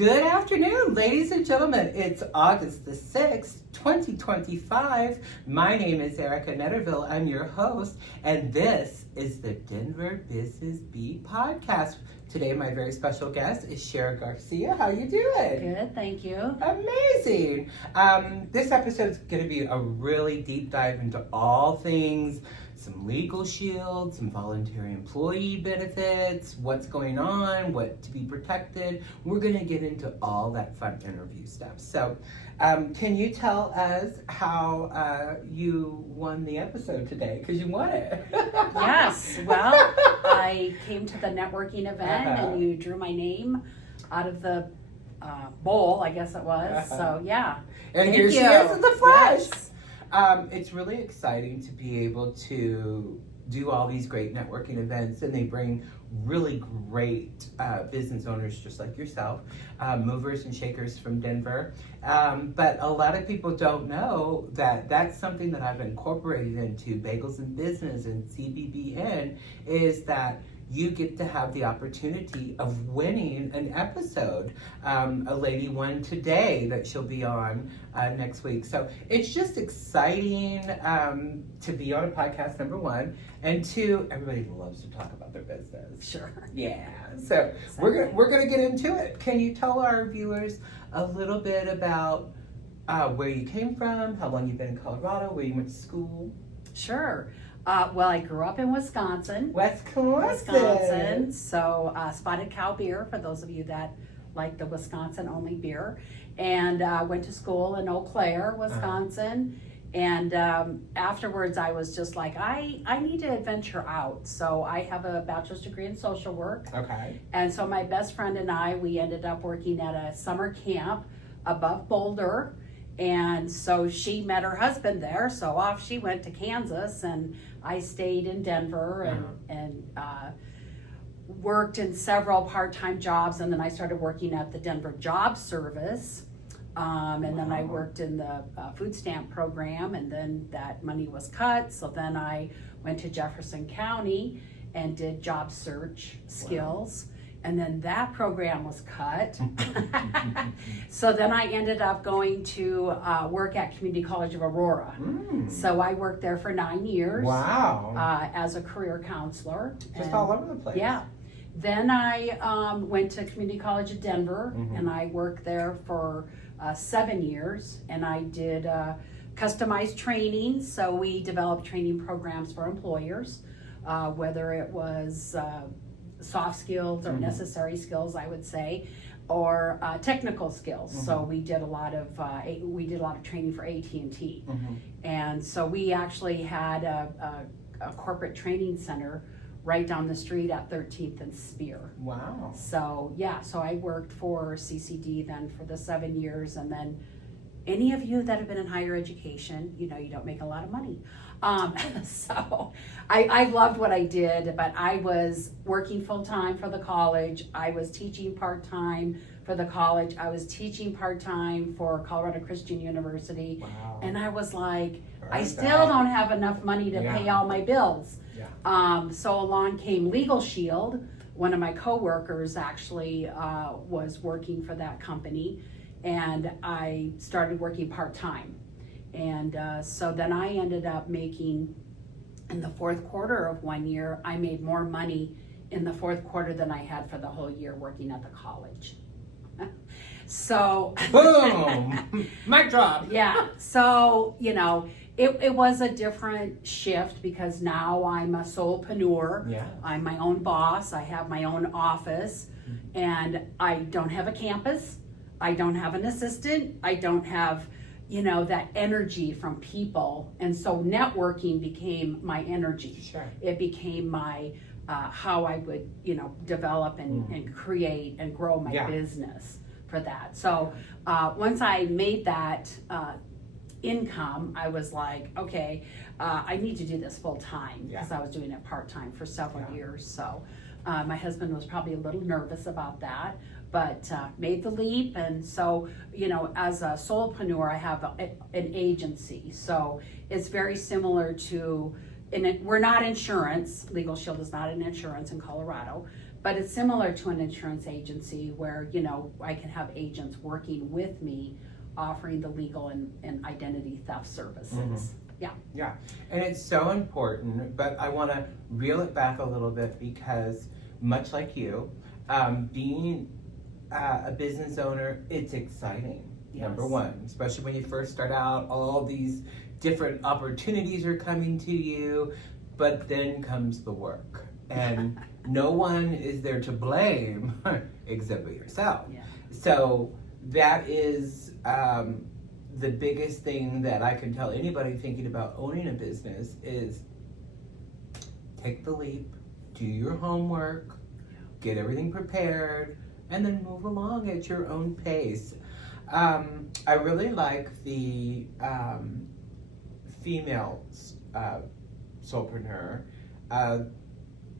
Good afternoon, ladies and gentlemen. It's August the 6th, 2025. My name is Arica Netterville. I'm your host, and this is the Denver Business Beat Podcast. Today, my very special guest is Cheryl Garcia. How you doing? Good, thank you. Amazing. This episode is going to be a really deep dive into all things, some legal shields, some voluntary employee benefits, what's going on, what to be protected. We're going to get into all that fun interview stuff. So, can you tell us how you won the episode today? Because you won it. Yes, well, I came to the networking event and you drew my name out of the bowl, I guess it was. So, yeah. And Thank here she you. is in the flesh. Yes. It's really exciting to be able to do all these great networking events, and they bring really great business owners just like yourself, movers and shakers from Denver. But a lot of people don't know that that's something that I've incorporated into Bagels in Business and CBBN, is that you get to have the opportunity of winning an episode. A lady won today that she'll be on next week. So it's just exciting to be on a podcast, number one. And two, everybody loves to talk about their business. Sure. Yeah. So we're gonna get into it. Can you tell our viewers a little bit about where you came from, how long you've been in Colorado, where you went to school? Sure. Well, I grew up in Wisconsin. Wisconsin. So Spotted Cow beer, for those of you that like the Wisconsin only beer. And went to school in Eau Claire, Wisconsin. And afterwards I was just like, I need to adventure out. So I have a bachelor's degree in social work. Okay. And so my best friend and I, we ended up working at a summer camp above Boulder. And so she met her husband there, so off she went to Kansas, and I stayed in Denver and worked in several part-time jobs, and then I started working at the Denver Job Service, and then I worked in the food stamp program, and then that money was cut, so then I went to Jefferson County and did job search skills. And then that program was cut. So then I ended up going to work at Community College of Aurora. So I worked there for 9 years. Wow. As a career counselor. Just all over the place. Yeah. Then I went to Community College of Denver, and I worked there for 7 years. And I did customized training. So we developed training programs for employers, whether it was soft skills or necessary skills, I would say, or technical skills. So we did a lot of training for AT&T, and so we actually had a corporate training center right down the street at 13th and Spear. Wow. So yeah, so I worked for CCD then for the 7 years, and then any of you that have been in higher education, you don't make a lot of money. So I loved what I did, but I was working full-time for the college. I was teaching part-time for the college. I was teaching part-time for Colorado Christian University. Wow. And I was like, I still don't have enough money to pay all my bills. Yeah. So along came Legal Shield. One of my coworkers actually was working for that company, and I started working part-time. And so then I ended up making, in the fourth quarter of 1 year, I made more money in the fourth quarter than I had for the whole year working at the college. So boom, mic drop. Yeah, so it was a different shift, because now I'm a solopreneur. Yeah. I'm my own boss. I have my own office, and I don't have a campus. I don't have an assistant. I don't have that energy from people. And so networking became my energy. Sure. It became my, how I would, develop and create and grow my business for that. So once I made that income, I was like, okay, I need to do this full time, because I was doing it part time for several years. So my husband was probably a little nervous about that, but made the leap. And so, as a solopreneur, I have an agency. So it's very similar to, we're not insurance. Legal Shield is not an insurance in Colorado, But it's similar to an insurance agency where, you know, I can have agents working with me offering the legal and identity theft services. Mm-hmm. Yeah. Yeah, and it's so important, but I want to reel it back a little bit because much like you, being a business owner, it's exciting. Yes. Number one, especially when you first start out, all these different opportunities are coming to you, but then comes the work. And no one is there to blame except for yourself. Yeah. So that is the biggest thing that I can tell anybody thinking about owning a business is take the leap, do your homework, get everything prepared, and then move along at your own pace. I really like the female solopreneur.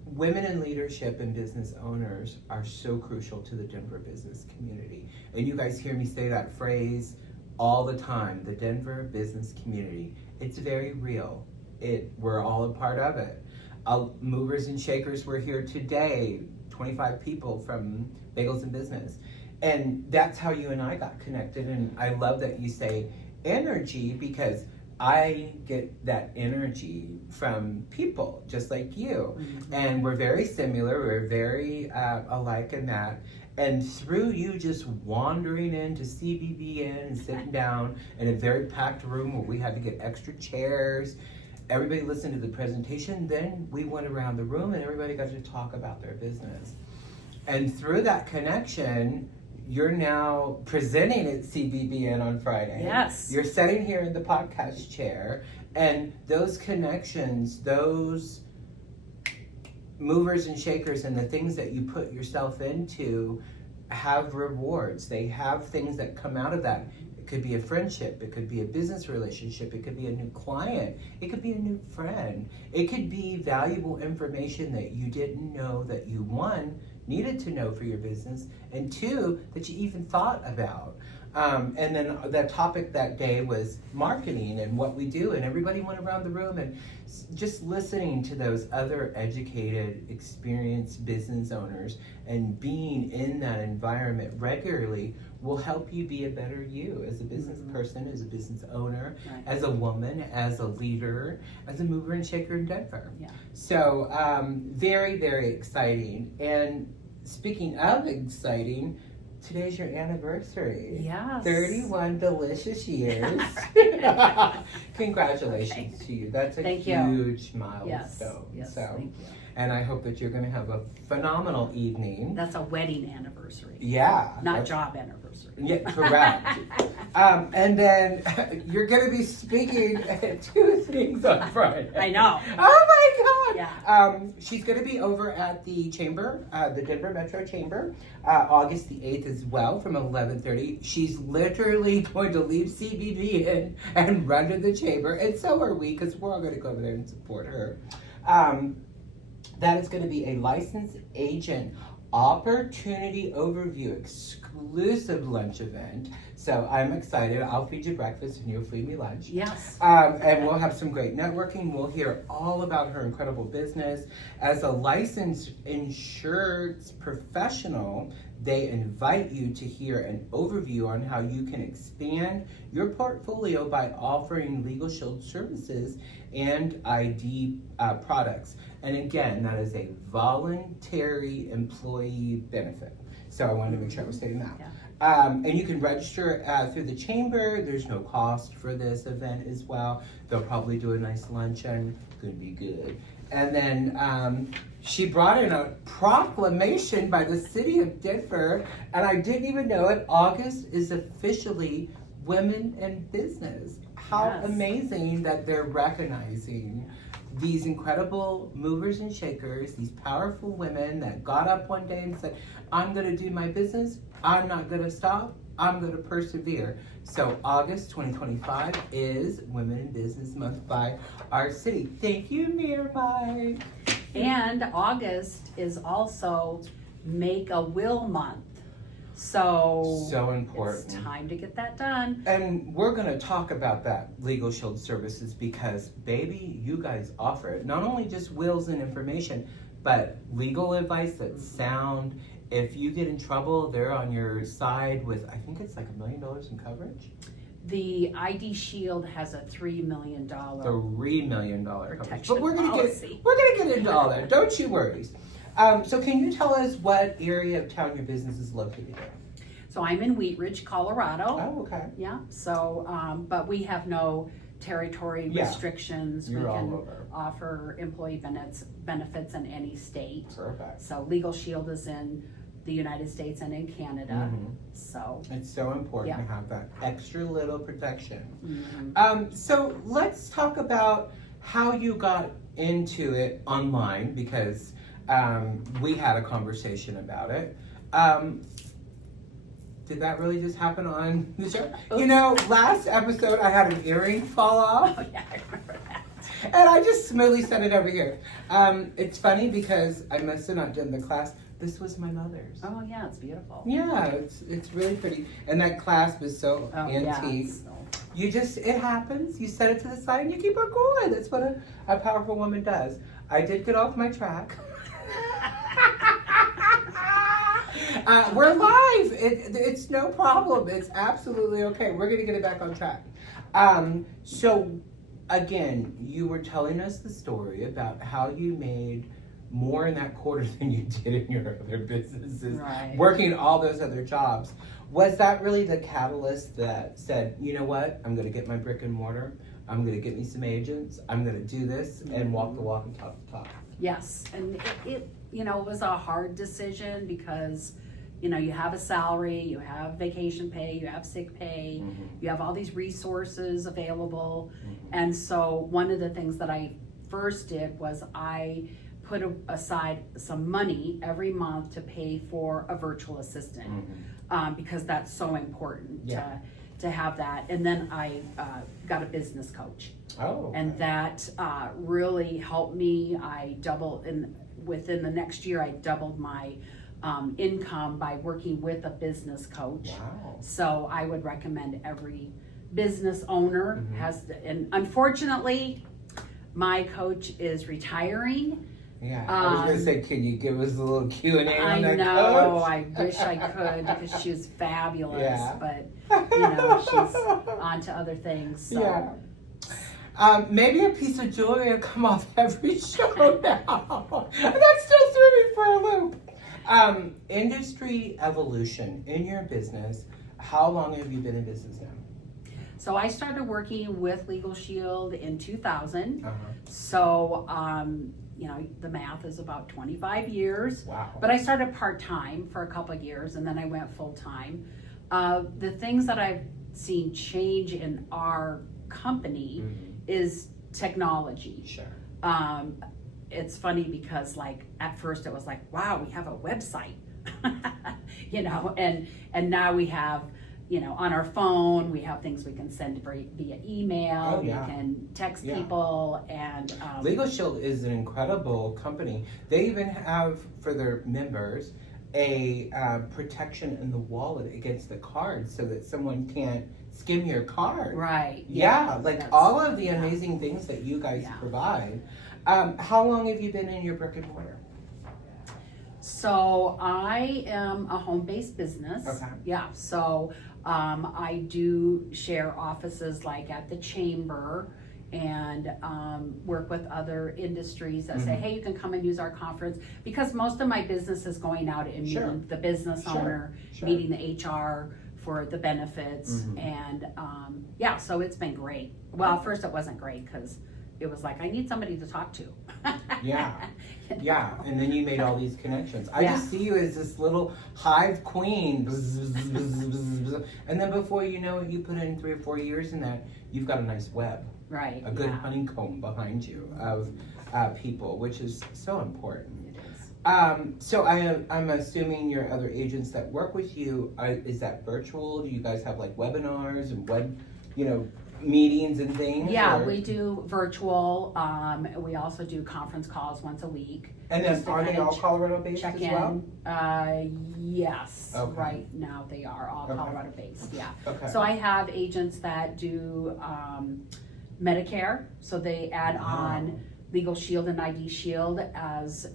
Women in leadership and business owners are so crucial to the Denver business community. And you guys hear me say that phrase all the time, the Denver business community. It's very real. We're all a part of it. Movers and Shakers were here today, 25 people from Bagels and Business. And that's how you and I got connected. And I love that you say energy because I get that energy from people just like you. Mm-hmm. And we're very similar, we're very alike in that. And through you just wandering into CBBN and sitting down in a very packed room where we had to get extra chairs, everybody listened to the presentation, then we went around the room and everybody got to talk about their business. And through that connection, you're now presenting at CBBN on Friday. Yes. You're sitting here in the podcast chair, and those connections, those movers and shakers and the things that you put yourself into have rewards. They have things that come out of that. It could be a friendship, it could be a business relationship, it could be a new client, it could be a new friend. It could be valuable information that you didn't know that you, one, needed to know for your business, and two, that you even thought about. And then the topic that day was marketing and what we do, and everybody went around the room and just listening to those other educated, experienced business owners and being in that environment regularly will help you be a better you as a business person, as a business owner, right, as a woman, as a leader, as a mover and shaker in Denver. Yeah. So very, very exciting. And speaking of exciting, today's your anniversary. Yes. 31 delicious years. Congratulations to you. That's a huge milestone. Yes, so, thank you. And I hope that you're going to have a phenomenal evening. That's a wedding anniversary. Yeah. Not job anniversary. Yeah, correct. And then you're going to be speaking at two things on Friday. I know. Oh my God. Yeah. She's going to be over at the Chamber, the Denver Metro Chamber, August the 8th as well from 11:30. She's literally going to leave CBB and run to the Chamber, and so are we because we're all going to go over there and support her. That is going to be a licensed agent opportunity overview exclusive lunch event. So I'm excited. I'll feed you breakfast and you'll feed me lunch. Yes. And we'll have some great networking. We'll hear all about her incredible business. As a licensed insurance professional, they invite you to hear an overview on how you can expand your portfolio by offering legal shield services and ID products. And again, that is a voluntary employee benefit. So I wanted to make sure I was stating that. Yeah. And you can register through the chamber. There's no cost for this event as well. They'll probably do a nice luncheon. Gonna be good. And then she brought in a proclamation by the city of Denver, and I didn't even know it. August is officially Women in Business. How amazing that they're recognizing these incredible movers and shakers, these powerful women that got up one day and said, I'm going to do my business. I'm not going to stop. I'm going to persevere. So August 2025 is Women in Business Month by our city. Thank you, Mayor Mike. And August is also Make a Will Month. So important. It's time to get that done. And we're going to talk about that legal shield services because, baby, you guys offer it. Not only just wills and information, but legal advice that's sound. If you get in trouble, they're on your side with, I think it's like $1 million in coverage. The ID Shield has a $3 million $3 million coverage. protection But we're gonna policy. get into all that. Don't you worry. So can you tell us what area of town your business is located in? So I'm in Wheat Ridge, Colorado. Oh, okay. Yeah. So, but we have no territory restrictions. You're we all can over. offer employee benefits in any state. Perfect. So Legal Shield is in the United States and in Canada. So it's so important to have that extra little protection. So let's talk about how you got into it online, because we had a conversation about it. Did that really just happen on the show? You know, last episode I had an earring fall off. Oh yeah, I remember that. And I just smoothly set it over here. It's funny because I must have not done the class. This was my mother's. Oh yeah, it's beautiful. Yeah, it's really pretty. And that clasp is so antique. Yeah, It happens. You set it to the side and you keep on going. That's what a powerful woman does. I did get off my track. We're live. It's no problem. It's absolutely okay. We're going to get it back on track. So, again, you were telling us the story about how you made more in that quarter than you did in your other businesses, working all those other jobs. Was that really the catalyst that said, you know what, I'm going to get my brick and mortar, I'm going to get me some agents, I'm going to do this and walk the walk and talk the talk? Yes, and it was a hard decision because, you have a salary, you have vacation pay, you have sick pay, you have all these resources available. And so one of the things that I first did was I put aside some money every month to pay for a virtual assistant, because that's so important to have that. And then I got a business coach. Oh, okay. And that really helped me. Within the next year, I doubled my income by working with a business coach. Wow. So I would recommend every business owner and unfortunately, my coach is retiring. Yeah, I was gonna say, can you give us a little Q&A on that, know, coach? I wish I could because she was fabulous, but she's on to other things. So. Yeah. Maybe a piece of jewelry will come off every show now. That still threw me for a loop. Industry evolution in your business. How long have you been in business now? So I started working with Legal Shield in 2000. So, the math is about 25 years. Wow. But I started part-time for a couple of years and then I went full-time. The things that I've seen change in our company is technology. Sure. It's funny because at first it was like, wow, we have a website, and now we have, on our phone, we have things we can send via email, we can text people, and Legal Shield is an incredible company. They even have, for their members, a protection in the wallet against the card so that someone can't skim your card. Right. Yeah, all of the amazing things that you guys provide. How long have you been in your brick and mortar? So I am a home-based business. Okay. Yeah. So I do share offices at the chamber and work with other industries that say, hey, you can come and use our conference, because most of my business is going out and meeting the business owner, meeting the HR for the benefits, and so it's been great. Well, at first it wasn't great because it was I need somebody to talk to. Yeah, and then you made all these connections. I just see you as this little hive queen. And then before you know it, you put in 3 or 4 years in that, you've got a nice web. Right. A good honeycomb behind you of people, which is so important. It is. So I'm assuming your other agents that work with you, is that virtual? Do you guys have webinars and web, meetings and things? Yeah, we do virtual. We also do conference calls once a week. And then are they all Colorado based as well? Yes. Okay. Right now they are all Colorado based. Yeah. Okay. So I have agents that do Medicare, so they add on Legal Shield and ID Shield as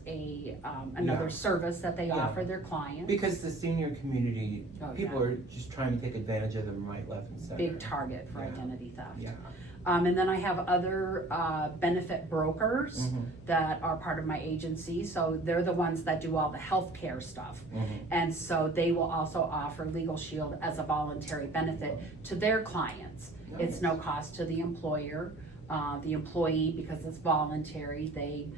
another service that they offer their clients. Because the senior community, people yeah. are just trying to take advantage of them right, left, and center. Big target for identity theft. Yeah. And then I have other benefit brokers that are part of my agency. So they're the ones that do all the healthcare stuff. And so they will also offer Legal Shield as a voluntary benefit to their clients. Nice. It's no cost to the employer. The employee, because it's voluntary, they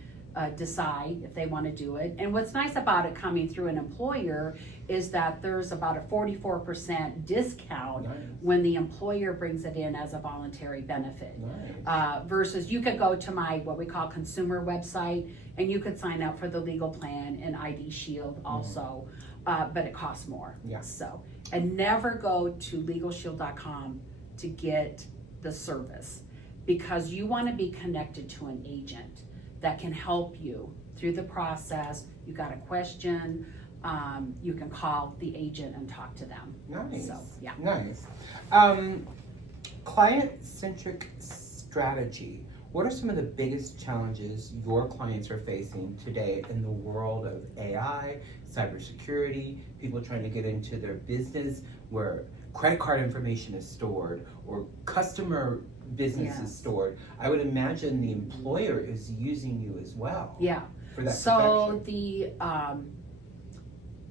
decide if they want to do it. And what's nice about it coming through an employer is that there's about a 44% discount when the employer brings it in as a voluntary benefit. Versus you could go to my what we call consumer website and you could sign up for the legal plan and ID Shield also, but it costs more. So, and never go to LegalShield.com to get the service, because you want to be connected to an agent that can help you through the process. You got a question, you can call the agent and talk to them. Nice. So, yeah. Nice. Client-centric strategy. What are some of the biggest challenges your clients are facing today in the world of AI, cybersecurity, people trying to get into their business where credit card information is stored or customer business is stored? I would imagine the employer is using you as well. Yeah. For that so protection.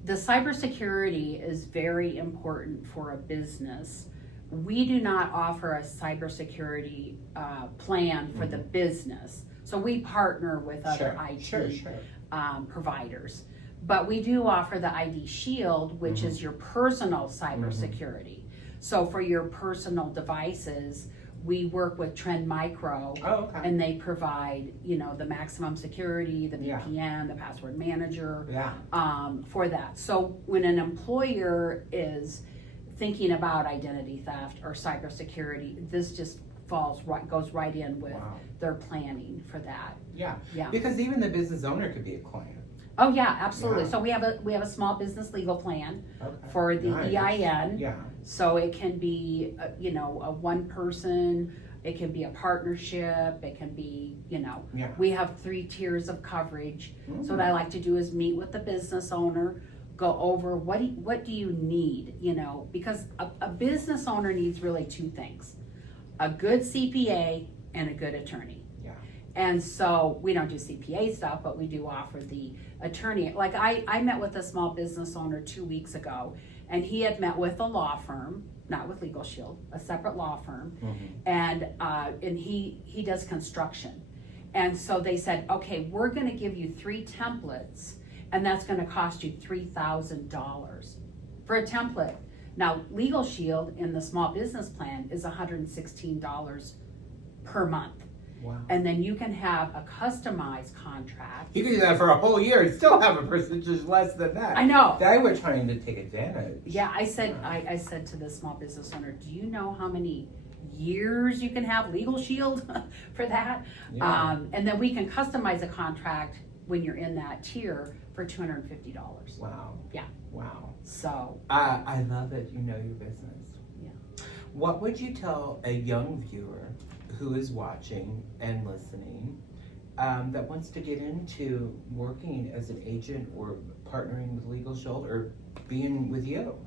the cybersecurity is very important for a business. We do not offer a cybersecurity plan for the business. So we partner with other IT providers. But we do offer the ID Shield, which is your personal cybersecurity. So for your personal devices, we work with Trend Micro, and they provide, the maximum security, the VPN, the password manager, for that. So when an employer is thinking about identity theft or cybersecurity, this just goes right in with their planning for that. Yeah. Because even the business owner could be a client. Oh yeah, absolutely. So we have a small business legal plan for the EIN. So it can be a one person, it can be a partnership, it can be we have 3 tiers of coverage. So what I like to do is meet with the business owner, go over what do you need, because a business owner needs really 2 things: a good CPA and a good attorney. And so we don't do CPA stuff, but we do offer the attorney. Like I met with a small business owner 2 weeks ago, and he had met with a law firm, not with Legal Shield, a separate law firm, and he does construction. And so they said, okay, we're gonna give you 3 templates, and that's gonna cost you $3,000 for a template. Now, Legal Shield in the small business plan is $116 per month. Wow. And then you can have a customized contract. You can do that for a whole year and still have a percentage less than that. I know. They were trying to take advantage. Yeah, I said to the small business owner, do you know how many years you can have Legal Shield for that? And then we can customize a contract when you're in that tier for $250. Wow. Yeah. Wow. So. I love that you know your business. Yeah. What would you tell a young viewer who is watching and listening that wants to get into working as an agent or partnering with Legal Shield or being with you?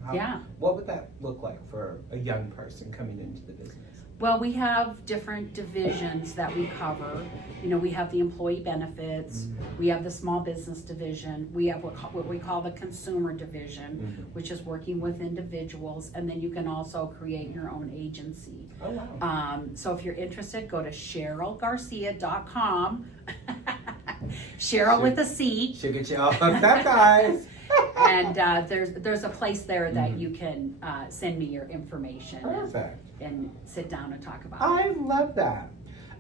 What would that look like for a young person coming into the business? Well, we have different divisions that we cover. We have the employee benefits, we have the small business division, we have what we call the consumer division, which is working with individuals, and then you can also create your own agency. Oh, wow. So if you're interested, go to CherylGarcia.com. Cheryl with a C. Should get you all hooked up, guys. And there's a place there that you can send me your information. Perfect. And sit down and talk about it. I love that.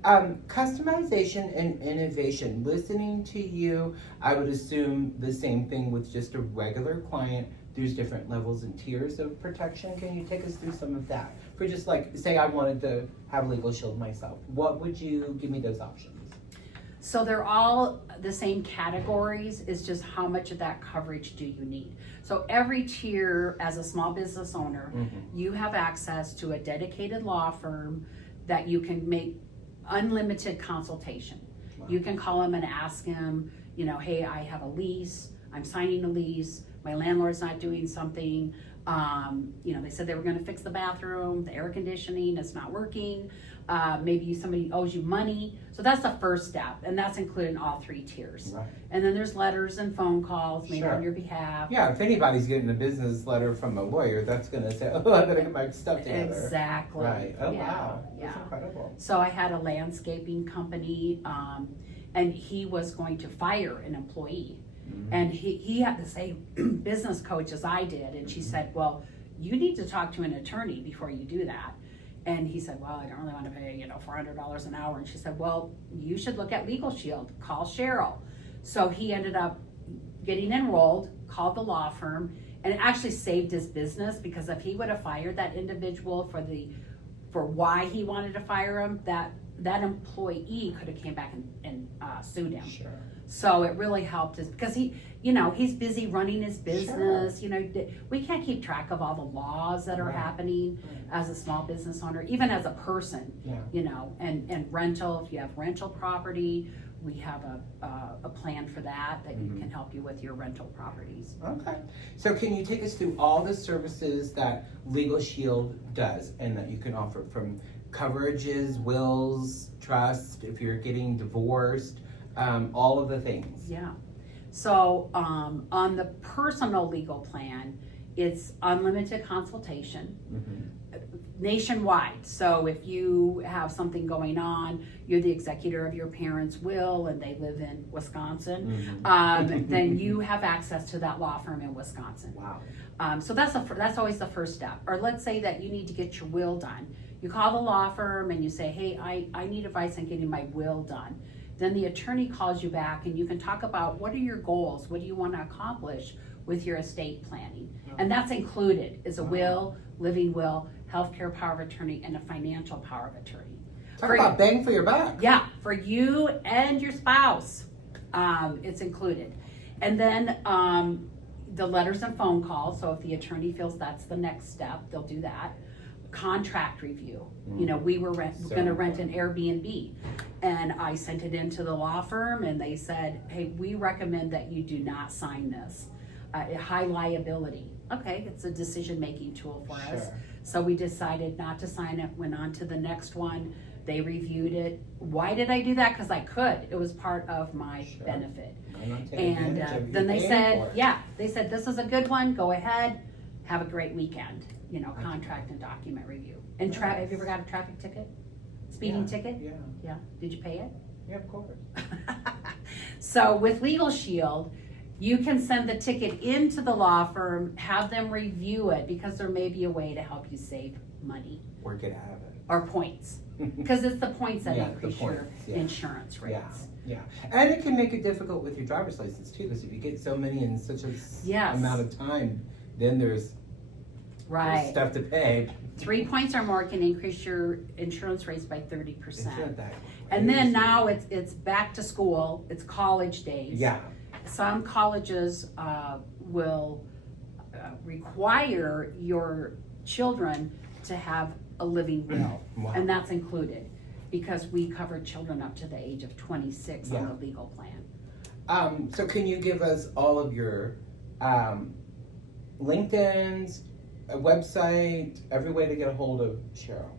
Customization and innovation. Listening to you, I would assume the same thing with just a regular client. There's different levels and tiers of protection. Can you take us through some of that? For just like, say I wanted to have Legal Shield myself. What would you give me those options? So they're all the same categories, it's just how much of that coverage do you need. So every tier, as a small business owner, you have access to a dedicated law firm that you can make unlimited consultation. You can call them and ask them, you know, hey, I have a lease, I'm signing a lease, my landlord's not doing something. You know, they said they were gonna fix the bathroom, the air conditioning, it's not working. Maybe somebody owes you money. So that's the first step, and that's included in all 3 tiers. Right. And then there's letters and phone calls made Sure. on your behalf. Yeah, if anybody's getting a business letter from a lawyer, that's going to say, oh, I better get my stuff together. Exactly. Right. Oh, Yeah, wow. yeah. That's incredible. So I had a landscaping company, and he was going to fire an employee. And he had the same business coach as I did. And she said, well, you need to talk to an attorney before you do that. And he said, well, I don't really want to pay, you know, $400 an hour. And she said, well, you should look at Legal Shield. Call Cheryl. So he ended up getting enrolled, called the law firm, and it actually saved his business, because if he would have fired that individual for why he wanted to fire him, that employee could have came back and sued him. Sure. So it really helped us, because he, you know, he's busy running his business. Sure. You know, we can't keep track of all the laws that are Right. happening as a small business owner, even as a person. Yeah. You know, and rental, if you have rental property, we have a plan for that can help you with your rental properties. Okay. So can you take us through all the services that Legal Shield does and that you can offer, from coverages, wills, trust, if you're getting divorced, all of the things? Yeah. So on the personal legal plan, it's unlimited consultation. Nationwide. So if you have something going on, you're the executor of your parents' will and they live in Wisconsin, then you have access to that law firm in Wisconsin. Wow. So that's always the first step. Or let's say that you need to get your will done. You call the law firm and you say, hey, I need advice on getting my will done. Then the attorney calls you back and you can talk about what are your goals, what do you want to accomplish with your estate planning. And that's included is a will, living will, healthcare power of attorney, and a financial power of attorney. Talk about bang for your buck. Yeah, for you and your spouse, it's included. And then the letters and phone calls, so if the attorney feels that's the next step, they'll do that. Contract review. You know, we were going to rent an Airbnb, and I sent it into the law firm, and they said, hey, we recommend that you do not sign this. High liability. Okay, it's a decision-making tool for us. So we decided not to sign it, went on to the next one. They reviewed it. Why did I do that? Because I could. It was part of my benefit. And then they said, they said, this is a good one. Go ahead. Have a great weekend. You know, contract and document review. And have you ever got a traffic ticket? Speeding ticket? Yeah. Yeah. Did you pay it? Yeah, of course. So with Legal Shield, you can send the ticket into the law firm, have them review it, because there may be a way to help you save money. Or get out of it. Or points. Because it's the points that increase your points, insurance rates. Yeah. And it can make it difficult with your driver's license too, because if you get so many in such a amount of time, then there's stuff to pay. 3 points or more can increase your insurance rates by 30%. Isn't that And then now it's back to school, it's college days. Yeah. Some colleges will require your children to have a living will, and that's included because we cover children up to the age of 26 on the legal plan. So can you give us all of your LinkedIn's, a website, every way to get a hold of Cheryl?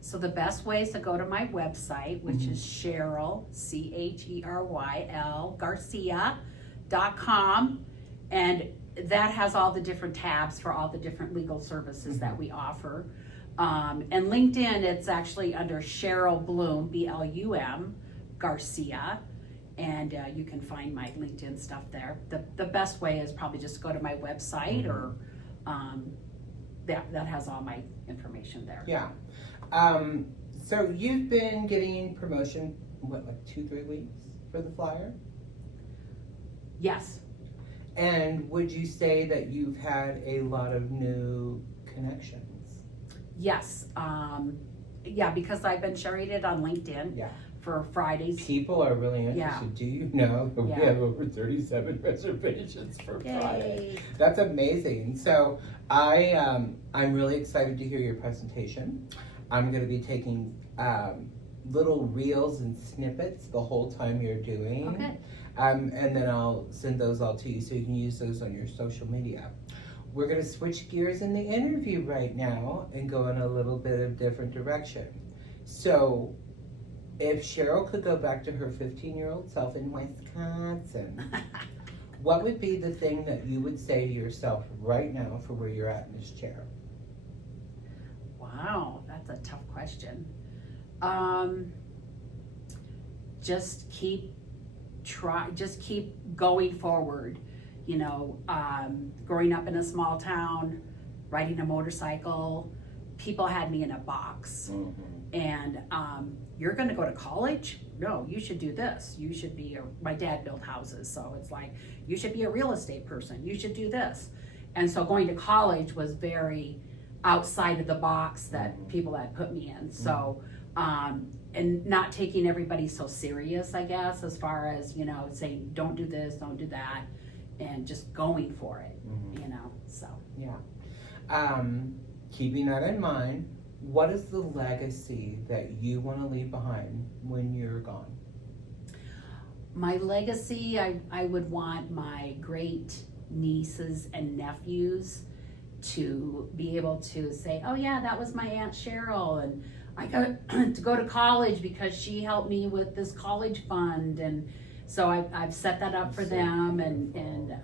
So the best way is to go to my website, which is Cheryl, Cheryl, Garcia.com, and that has all the different tabs for all the different legal services that we offer. And LinkedIn, it's actually under Cheryl Blum, BLUM, Garcia, and you can find my LinkedIn stuff there. The best way is probably just go to my website, or that has all my information there. Yeah. So you've been getting promotion, what, like 2-3 weeks for the flyer? Yes. And would you say that you've had a lot of new connections? Yes. Yeah, because I've been sharing it on LinkedIn for Fridays. People are really interested. Yeah. Do you know that we have over 37 reservations for Friday? That's amazing. So I'm really excited to hear your presentation. I'm going to be taking little reels and snippets the whole time you're doing. Okay. And then I'll send those all to you so you can use those on your social media. We're going to switch gears in the interview right now and go in a little bit of different direction. So, if Cheryl could go back to her 15-year-old self in Wisconsin, what would be the thing that you would say to yourself right now for where you're at in this chair? Wow, that's a tough question. Just keep going forward. You know, growing up in a small town, riding a motorcycle, people had me in a box. Mm-hmm. And you're going to go to college? No, you should do this. You should be my dad built houses, so it's like, you should be a real estate person. You should do this. And so going to college was very outside of the box that people had put me in. So, and not taking everybody so serious, I guess, as far as, you know, saying, don't do this, don't do that, and just going for it, you know, so. Yeah. Keeping that in mind, what is the legacy that you want to leave behind when you're gone? My legacy, I would want my great nieces and nephews to be able to say, oh yeah, that was my Aunt Cheryl, and I got to go to college because she helped me with this college fund. And so I've set that up for them, and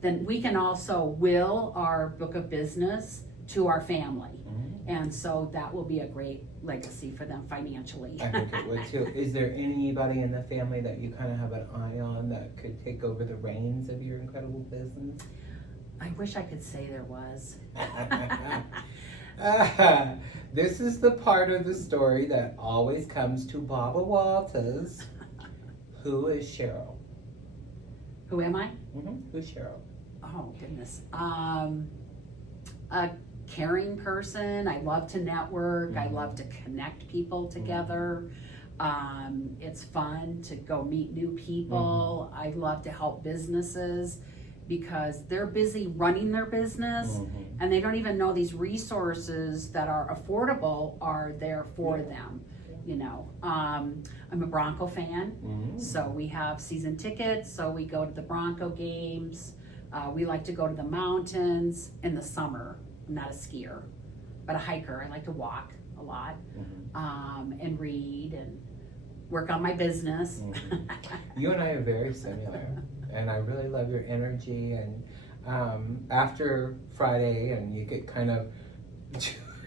then we can also will our book of business to our family. And so that will be a great legacy for them financially. I think it would too. Is there anybody in the family that you kind of have an eye on that could take over the reins of your incredible business? I wish I could say there was. This is the part of the story that always comes to Baba Walters. Who is Cheryl? Who am I? Who's Cheryl? Oh, goodness. A caring person. I love to network. I love to connect people together. It's fun to go meet new people. I love to help businesses because they're busy running their business and they don't even know these resources that are affordable are there for them. You know, I'm a Bronco fan, so we have season tickets, so we go to the Bronco games. We like to go to the mountains in the summer. I'm not a skier, but a hiker. I like to walk a lot, and read and work on my business. You and I are very similar, and I really love your energy. And after Friday, and you get kind of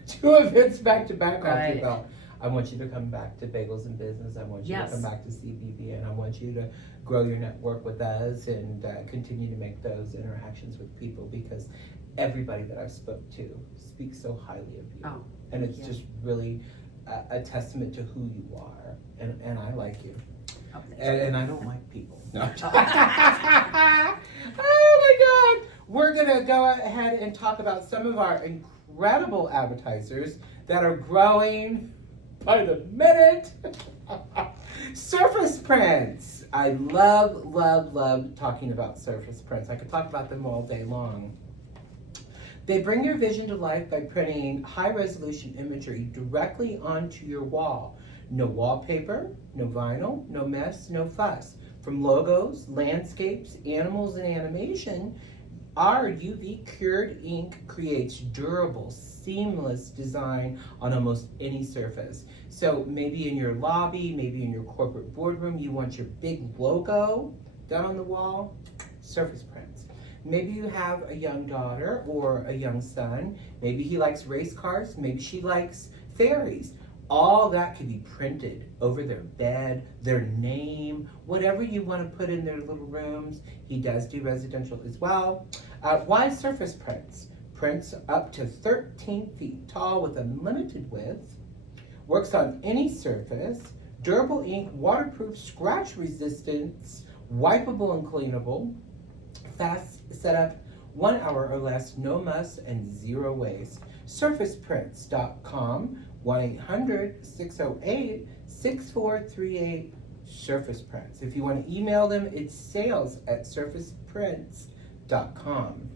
two events back to back off your belt, I want you to come back to Bagels and Business. I want you to come back to CBB, and I want you to grow your network with us and continue to make those interactions with people, because everybody that I've spoke to speaks so highly of you. And it's just really a testament to who you are. And I like you. And I don't like people. No. Oh my God. We're going to go ahead and talk about some of our incredible advertisers that are growing by the minute. Surface prints. I love talking about surface prints. I could talk about them all day long. They bring your vision to life by printing high-resolution imagery directly onto your wall. No wallpaper, no vinyl, no mess, no fuss. From logos, landscapes, animals, and animation, our UV cured ink creates durable, seamless design on almost any surface. So maybe in your lobby, maybe in your corporate boardroom, you want your big logo done on the wall, surface prints. Maybe you have a young daughter or a young son. Maybe he likes race cars. Maybe she likes fairies. All that can be printed over their bed, their name, whatever you want to put in their little rooms. He does do residential as well. Why surface prints? Prints up to 13 feet tall with unlimited width. Works on any surface. Durable ink, waterproof, scratch resistance, wipeable and cleanable. Fast setup, 1 hour or less, no muss, and zero waste. Surfaceprints.com, 1-800-608-6438, Surface Prints. If you want to email them, it's sales@surfaceprints.com.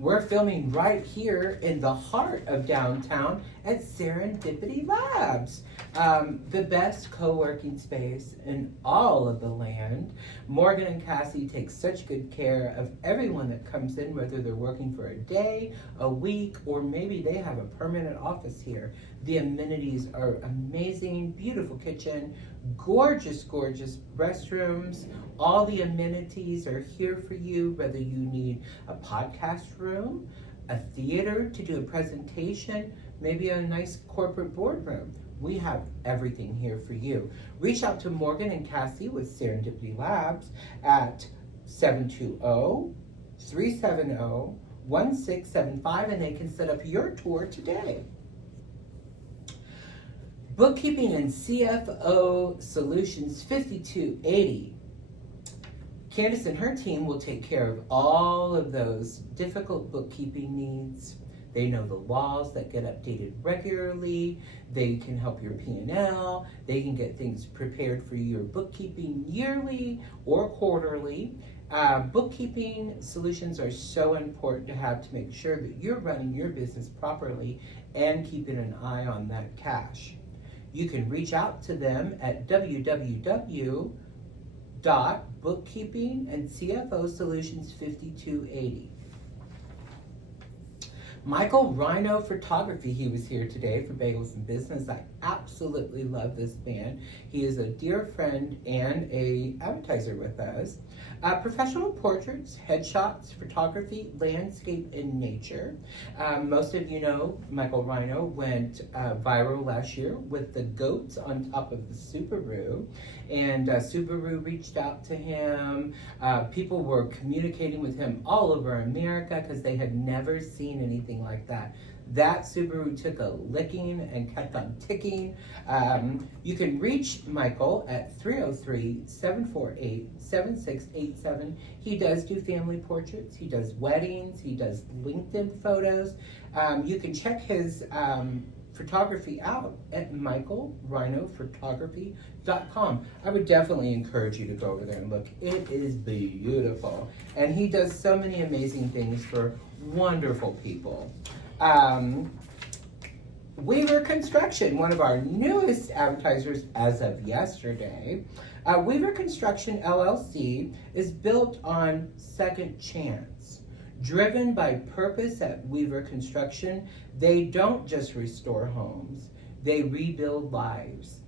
We're filming right here in the heart of downtown at Serendipity Labs, the best co-working space in all of the land. Morgan and Cassie take such good care of everyone that comes in, whether they're working for a day, a week, or maybe they have a permanent office here. The amenities are amazing, beautiful kitchen, gorgeous, gorgeous restrooms. All the amenities are here for you, whether you need a podcast room, a theater to do a presentation, maybe a nice corporate boardroom. We have everything here for you. Reach out to Morgan and Cassie with Serendipity Labs at 720-370-1675, and they can set up your tour today. Bookkeeping and CFO Solutions 5280. Candace and her team will take care of all of those difficult bookkeeping needs. They know the laws that get updated regularly. They can help your P&L. They can get things prepared for your bookkeeping yearly or quarterly. Bookkeeping solutions are so important to have to make sure that you're running your business properly and keeping an eye on that cash. You can reach out to them at www.bookkeepingancfosolutions5280. Michael Rhino Photography, he was here today for Bagels and Business. I absolutely love this man. He is a dear friend and a advertiser with us. Professional portraits, headshots, photography, landscape, and nature. Most of you know Michael Rhino went viral last year with the goats on top of the Subaru, and Subaru reached out to him. People were communicating with him all over America because they had never seen anything like that. That Subaru took a licking and kept on ticking. You can reach Michael at 303-748-7687. He does do family portraits. He does weddings. He does LinkedIn photos. You can check his photography out at michaelrhinophotography.com. I would definitely encourage you to go over there and look. It is beautiful. And he does so many amazing things for wonderful people. Weaver Construction, one of our newest advertisers as of yesterday. Weaver Construction LLC is built on second chance. Driven by purpose at Weaver Construction, they don't just restore homes, they rebuild lives.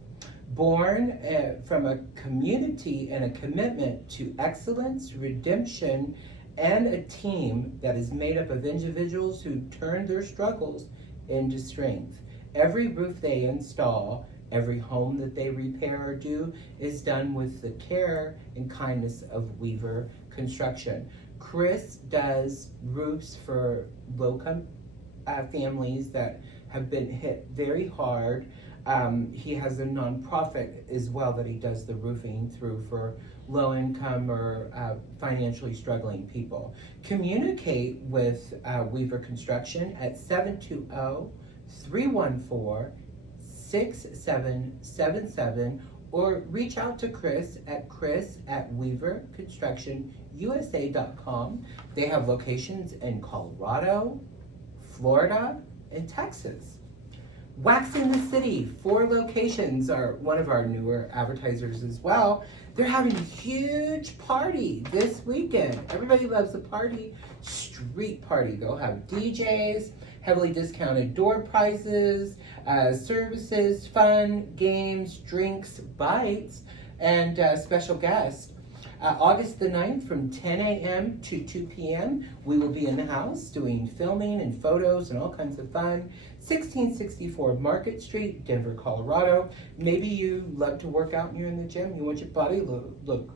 Born from a community and a commitment to excellence, redemption, and a team that is made up of individuals who turn their struggles into strength. Every roof they install, every home that they repair or do is done with the care and kindness of Weaver Construction. Chris does roofs for low-income families that have been hit very hard. He has a nonprofit as well that he does the roofing through for low-income or financially struggling people. Communicate with Weaver Construction at 720-314-6777 or reach out to Chris at chris@weaverconstructionusa.com. They have locations in Colorado, Florida, and Texas. Waxing the City, 4 locations, are one of our newer advertisers as well. They're having a huge party this weekend. Everybody loves a party. Street party. They'll have DJs, heavily discounted door prizes, services, fun, games, drinks, bites, and special guests. August the 9th from 10 a.m. to 2 p.m. we will be in the house doing filming and photos and all kinds of fun. 1664 Market Street, Denver, Colorado. Maybe you love to work out and you're in the gym. You want your body look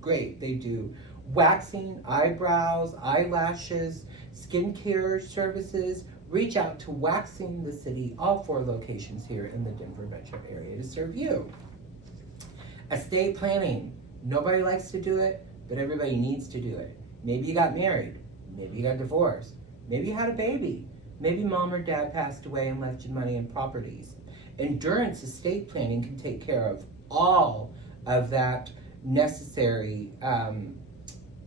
great. They do waxing, eyebrows, eyelashes, skincare services. Reach out to Waxing the City, all 4 locations here in the Denver metro area to serve you. Estate planning. Nobody likes to do it, but everybody needs to do it. Maybe you got married. Maybe you got divorced. Maybe you had a baby. Maybe mom or dad passed away and left you money and properties. Endurance estate planning can take care of all of that necessary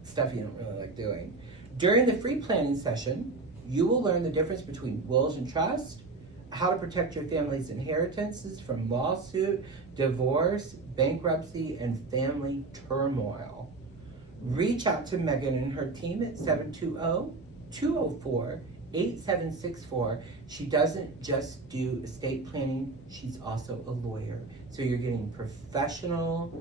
stuff you don't really like doing. During the free planning session, You will learn the difference between wills and trust, how to protect your family's inheritances from lawsuit, divorce, bankruptcy, and family turmoil. Reach out to Megan and her team at 720-204-8764. She doesn't just do estate planning, she's also a lawyer. So you're getting professional,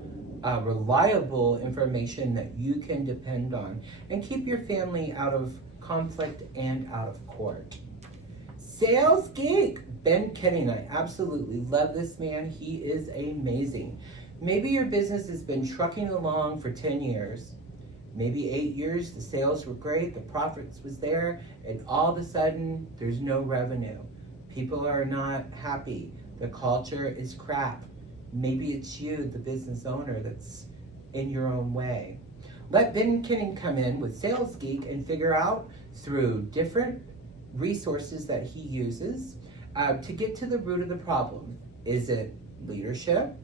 reliable information that you can depend on and keep your family out of conflict and out of court. Sales geek, Ben Kenning. I absolutely love this man. He is amazing. Maybe your business has been trucking along for 10 years. Maybe 8 years, the sales were great, the profits was there, and all of a sudden, there's no revenue. People are not happy. The culture is crap. Maybe it's you, the business owner, that's in your own way. Let Ben Kenning come in with Sales Geek and figure out through different resources that he uses to get to the root of the problem. Is it leadership?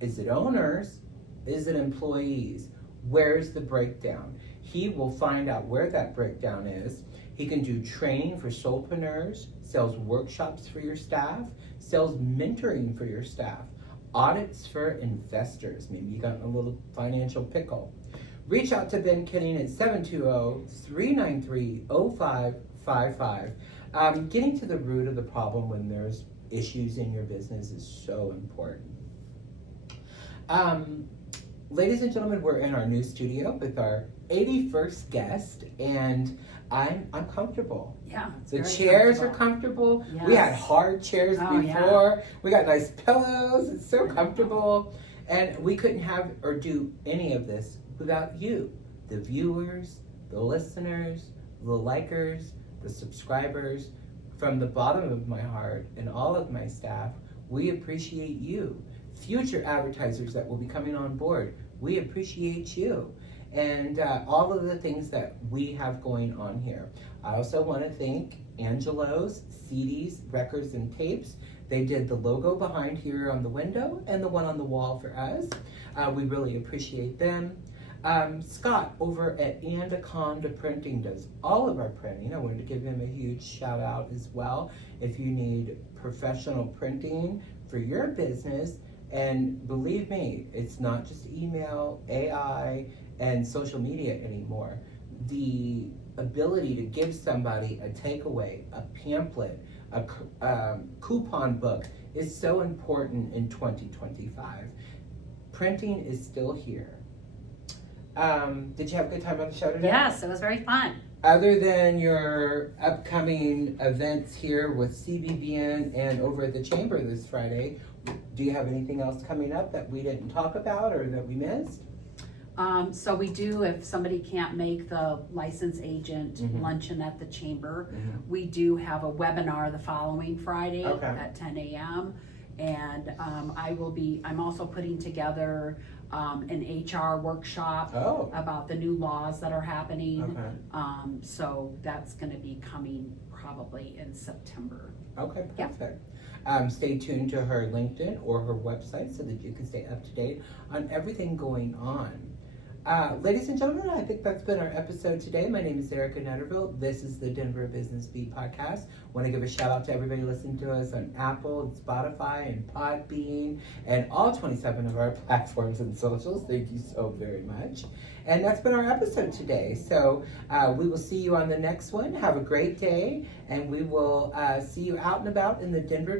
Is it owners? Is it employees? Where's the breakdown? He will find out where that breakdown is. He can do training for solopreneurs, sales workshops for your staff, sales mentoring for your staff, audits for investors. Maybe you got in a little financial pickle. Reach out to Ben Kenning at 720-393-0555. Getting to the root of the problem when there's issues in your business is so important. Ladies and gentlemen, we're in our new studio with our 81st guest, and I'm comfortable. Yeah, the chairs are comfortable. Yes. We had hard chairs before. Yeah. We got nice pillows. It's so comfortable, and we couldn't have or do any of this without you, the viewers, the listeners, the likers, the subscribers. From the bottom of my heart and all of my staff, we appreciate you. Future advertisers that will be coming on board, we appreciate you. And all of the things that we have going on here. I also want to thank Angelo's CDs, records, and tapes. They did the logo behind here on the window and the one on the wall for us. We really appreciate them. Scott over at Anaconda Printing does all of our printing. I wanted to give him a huge shout out as well. If you need professional printing for your business, and believe me, it's not just email, AI, and social media anymore. The ability to give somebody a takeaway, a pamphlet, a coupon book is so important in 2025. Printing is still here. Did you have a good time on the show today? Yes, it was very fun. Other than your upcoming events here with CBBN and over at the Chamber this Friday, do you have anything else coming up that we didn't talk about or that we missed? So we do, if somebody can't make the license agent luncheon at the Chamber, we do have a webinar the following Friday at 10 a.m. And I'm also putting together an HR workshop about the new laws that are happening. So that's going to be coming probably in September. Okay, perfect. Stay tuned to her LinkedIn or her website so that you can stay up to date on everything going on. Ladies and gentlemen, I think that's been our episode today. My name is Arica Netterville. This is the Denver Business Beat Podcast. Want to give a shout out to everybody listening to us on Apple and Spotify and Podbean and all 27 of our platforms and socials. Thank you so very much. And that's been our episode today. So we will see you on the next one. Have a great day, and we will see you out and about in the Denver